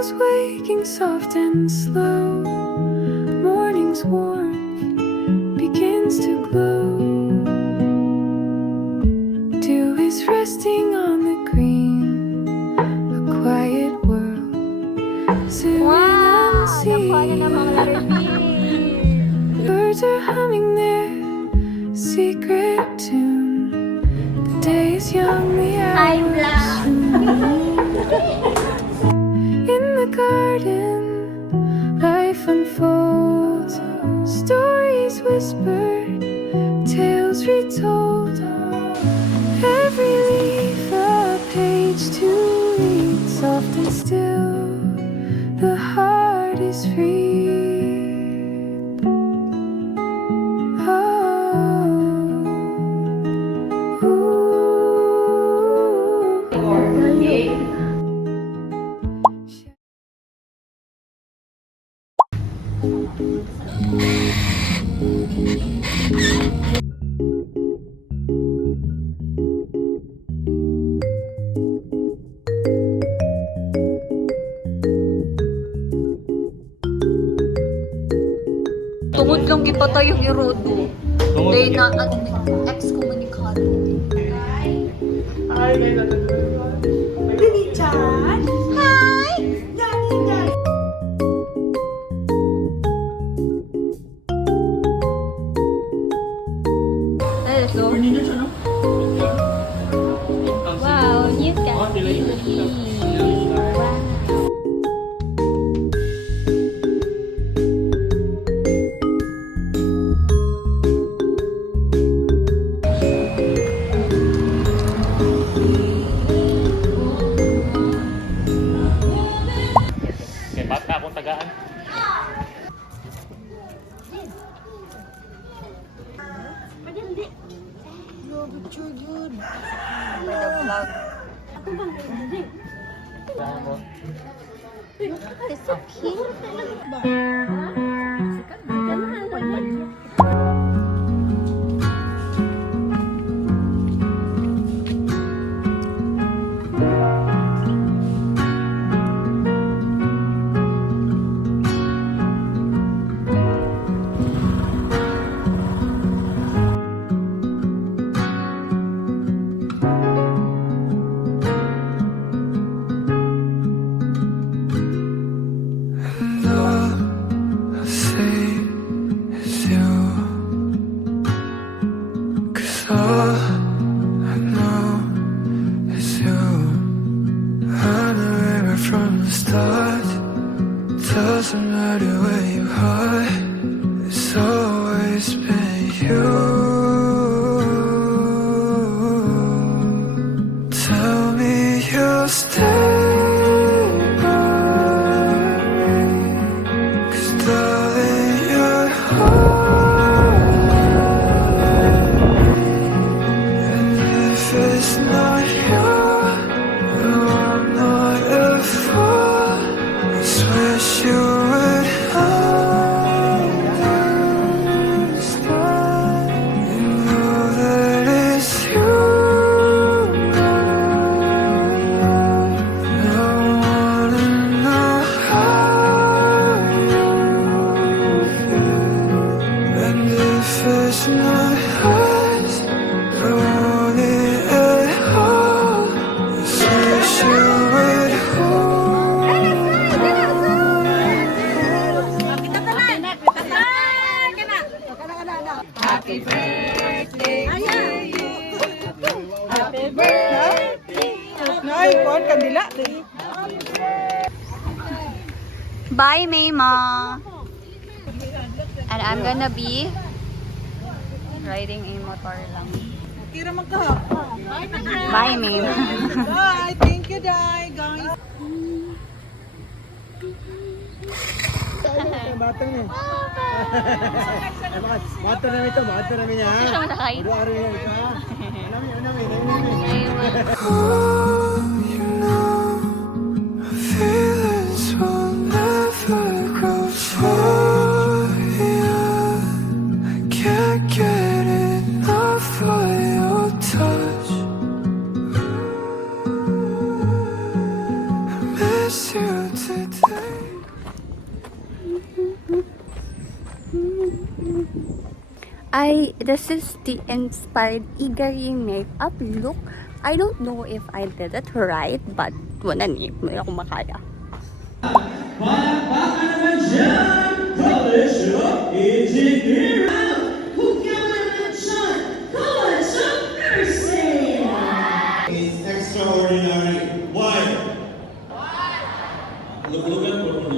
Candles waking soft and slow. Morning's warmth begins to glow. Dew is resting on the green. A quiet world. Wow! Nakuha na ng mga letter B. Birds are humming their secret tune. The day is young, the Hi, hour is vlog! in the garden, life unfolds. Stories whispered, tales retold. Every leaf a page to read. Soft and still, the heart is free. Oh, ooh. Tungod lang gipatay yung irodo. Day na ex-communicado. Hello. Wow, new cat. Kaya bata akong tagaan. It's so cute. And all I see is you. 'Cause all I know is you. I knew it right from the start. Doesn't matter where you are, it's always been you. Tell me you'll stay. It's not you, no, I'm not a fool. I wish you would understand. You know that it's you. I wanna know how you feel. And if it's not us, I want it at all. I wish you would hold. Happy birthday to you. Happy birthday. Ay, kon kandila. Bye, Mayma. And I'm gonna be riding a motor lang. Kira magka. Bye, Mayma. Bye. Thank you, Dai, guys. Bata na. Bata na ito, bata na niya. Siya masakay. Ano yan ito? Oh, you know, my feelings will never grow for you. I can't get enough of your touch. I miss miss you today. This is the inspired Igari makeup look. I don't know if I did it right, but wala ni, may akong makaya. Is extraordinary. Why? Look at what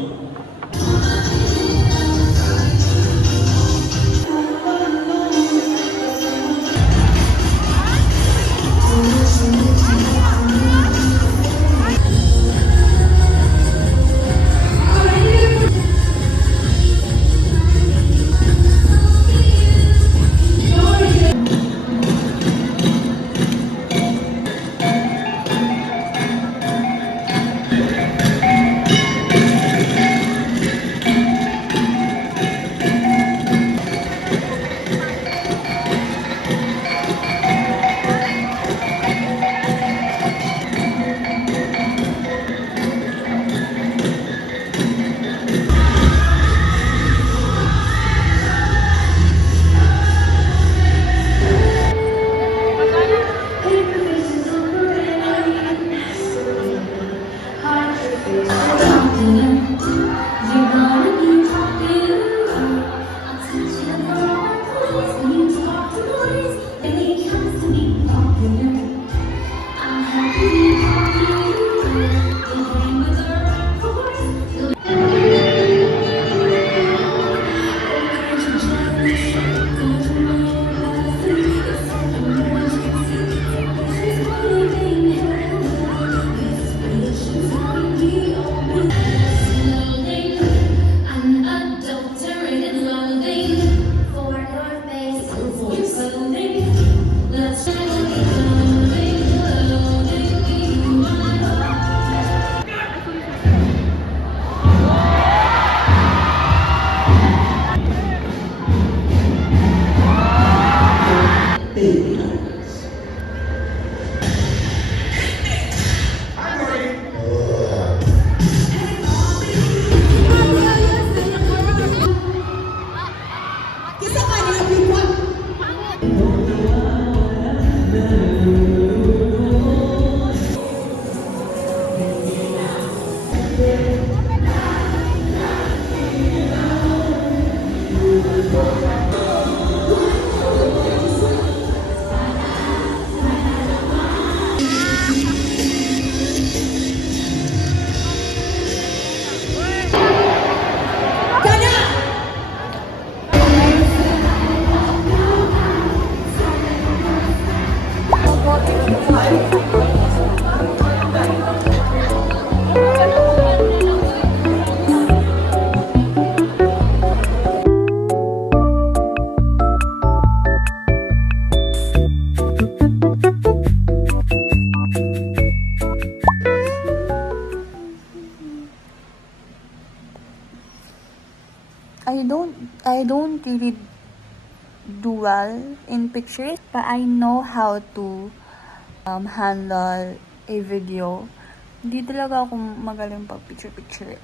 I don't really do well in pictures, but I know how to handle a video. Hindi talaga ako magaling pag picture-picture.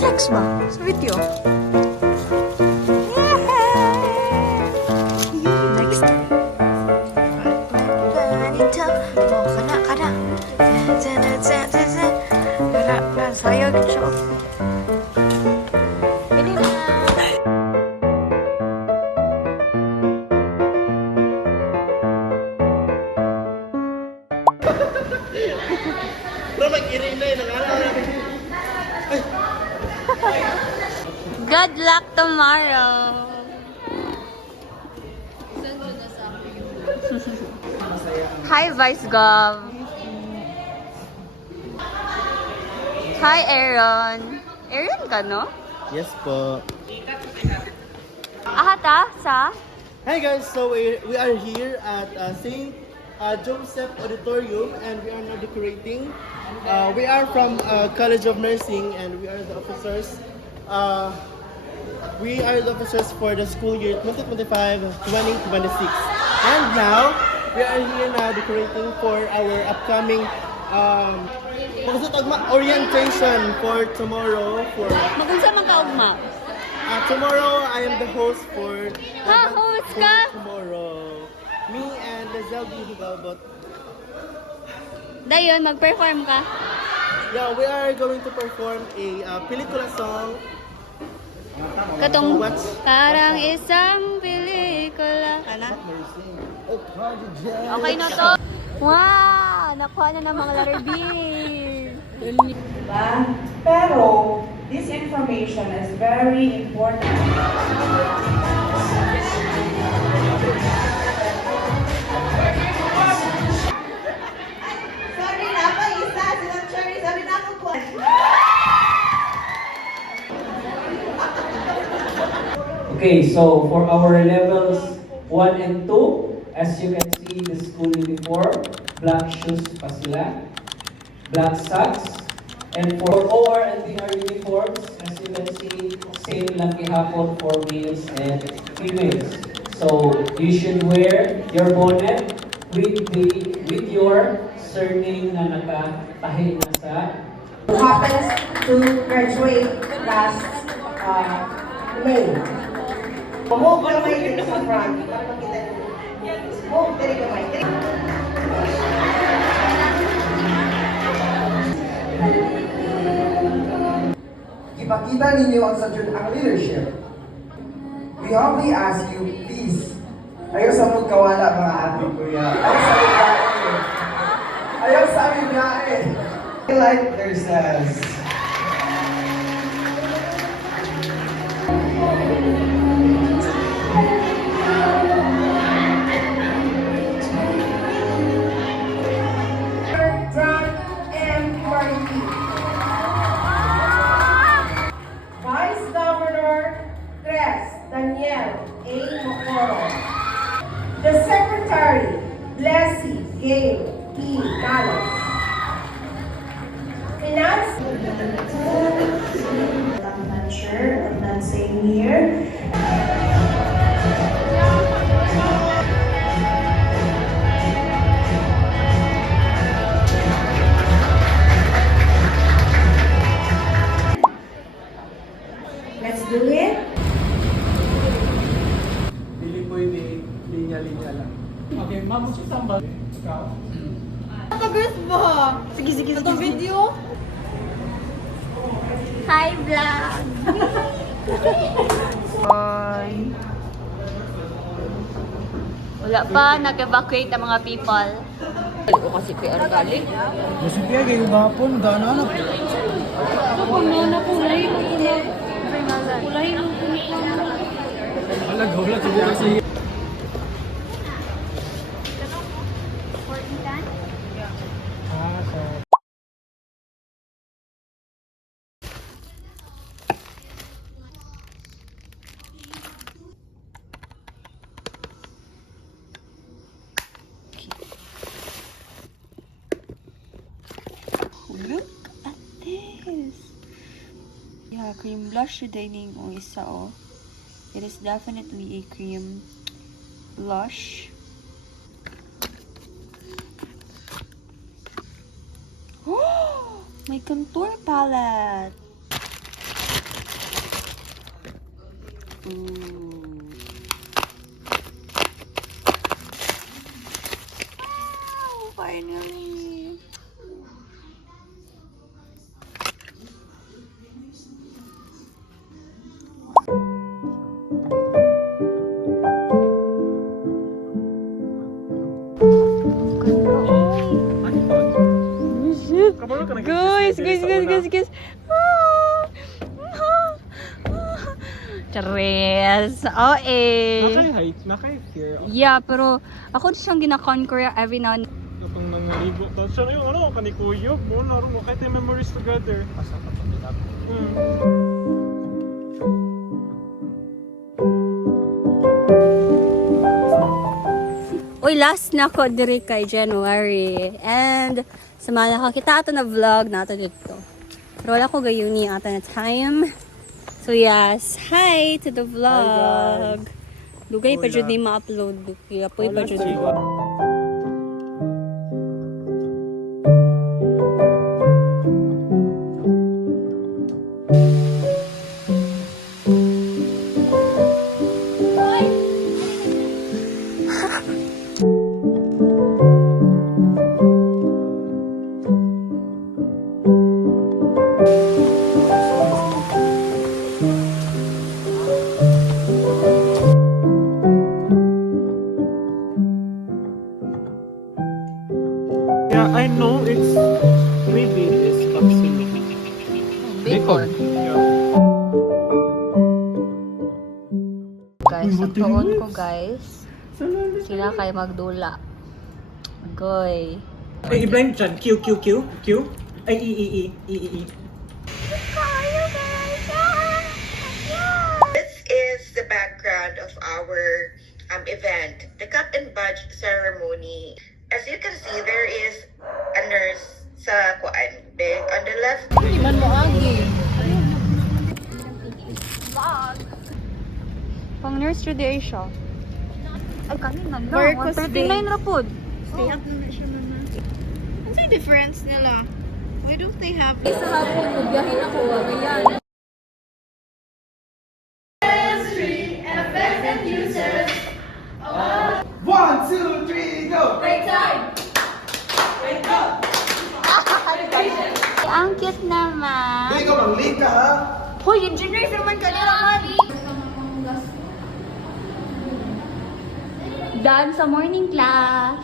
Flex ba? Sa video. Next. Sayang siya. Pili na. Good luck tomorrow. Hi, Vice Gov. Hi, Aaron. Aaron ka, no? Yes po. Ahata, sa? Hi guys, so we are here at St. Joseph Auditorium and we are now decorating. We are from College of Nursing and we are the officers. We are the officers for the school year 2025-2026. And now, we are here now decorating for our upcoming orientation for tomorrow. Magunsa man ka ugma? Tomorrow, I am the host for Host ka? tomorrow. Me and Lizelle Hidalbot. Dayon, mag-perform ka? Yeah, we are going to perform a pelikula song. Katong What's- parang isang pelikula. Ana? Okay na to. Wow! Nakuha na ng mga letter B. Diba? Pero, this information is very important. Sorry na pa, isa. Silang cherry, sabi na ako po. Okay, so for our levels 1 and 2, as you can see, the school uniform, black shoes pa sila, black socks, and for OR and DR uniforms, as you can see, same lang kihapon for males and females. So you should wear your bonnet with your surname na nakatahi na sa Who happens to graduate last May. Move ka may dito sa front. Para makita niyo. Move, dali ka may. Ipakita ninyo ang sadyot ang leadership. We humbly ask you, please, ayaw sa magkawala mga ate kuya. Ayaw sa bigae. Ayaw sa bigae. Like yourselves. Frank M. Mariti. Vice Governor Tres Daniel A. Mocoro. The Secretary, Blessy Gail P. Talos. Finance Manager of that same year. Let's do it. Dili pwede, linya-linya lang. Okay, ma'am, si Sambal. Ikaw? Pag-girls mo. Sige, sige. Itong video. Hi, vlog! Bye! Wala pa, nag-evacuate ang mga people. O kasi PR galing. Kasi piya, kayo gapon. Gana na. Alagaw lang siguro sa iyo. Look at this! Yeah, cream blush today ning o isa oh. It is definitely a cream blush. Oh! My contour palette! Ooh. Wow, finally! Guys! Chares! Oh eh! Nakay-height, nakay-fear. Yeah, pero ako siyang gina-conquer every now and Kapag nangaligo. Tapos siya yung ano, kanikuyog mo, naroon mo, kahit yung memories together. Asa ka pa nila. Uy, last na ko diri kay January. And sa mga nakakita ato na vlog nato dito. Pero wala ko gayuni ato na time. So yes, hi to the vlog. Dugay pa jud ni ma-upload. Kaya po pa jud. Yeah, I know it's maybe it's absolute. Bacon. Yeah. Guys, ang tuon ko guys. Sila kay magdula. Goy. Ay, i-blind dyan. Q. Ay, I. This is the background of our event, the cup and badge ceremony. As you can see, there is a nurse sa kuan, on the left. Pang nurse jud ay siya. Ay kanina lang. 39 ra pod. Stay up na siya, mama. What's the difference nila? Why don't they have... Sa hapon ko biyahe na ko ayan. Ang cute naman. Ikaw ang lika, ha? Hoy, engineer naman kanila, Mari. Done sa morning class.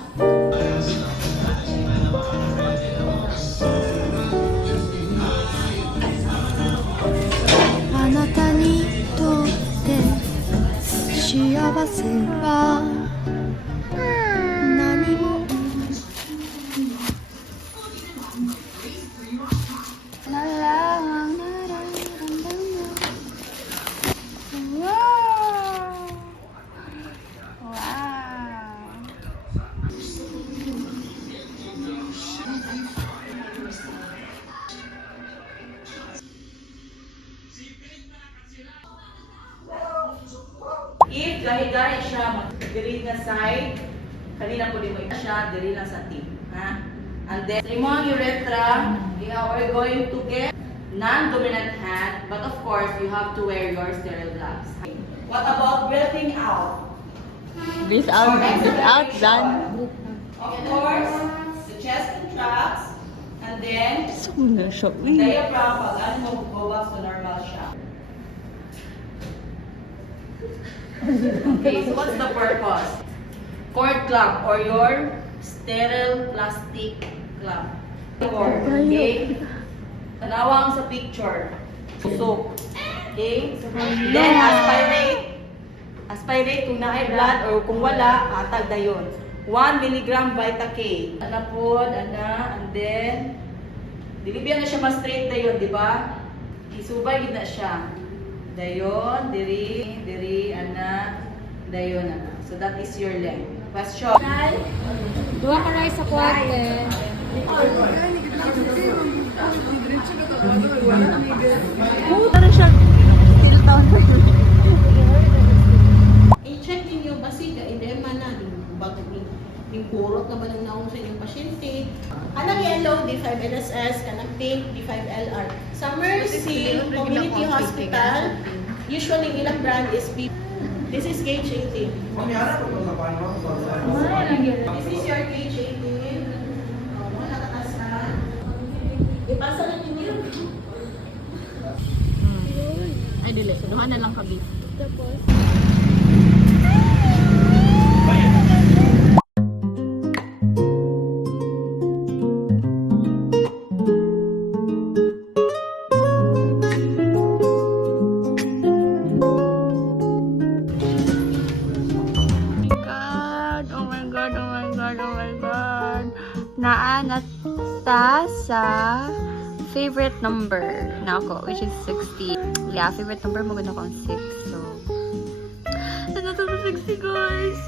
If gahi-gahi siya, diri na side, kanina po di mo siya, diri lang sa tip. Ha? And then, sa imong urethra, we're going to get non-dominant hand, but of course, you have to wear your sterile gloves. What about breathing out? Breathe out, done. Of course, the chest contracts, and then, Show diaphragm, pag ano mo, go back to normal siya. Okay, so what's the purpose? Cord clamp or your sterile plastic clamp. Cord, okay? Tanawang sa picture. Soak. Okay? Then aspirate kung na blood or kung wala, atag dayon. 1 milligram Vita K. Ana pod, ana, and then dilibiyan na siya ma-straight dayon, di ba? Isubay gid na siya. Dayon, diri, ana, dayon, ana. So that is your leg. Question. Duwa ka na sa kwarte. Ano siya? Still town. I-check ninyo basiga, edema na, bago yung kurot naman ang naong sa inyong pasyente. Anang yellow, D5LSS, kanang pink, D5LR. Sa Mercy Community Hospital, usually ilang brand is B. This is gauge 18. This is your gauge 18. Mga nakatasan. Ipasa na ninyo. Ay, dili. Suduhan na lang kami. Naanat ta sa favorite number na ako, which is 60. Yeah, favorite number mo ganda ko ang 6. So, nandito sa 60, guys.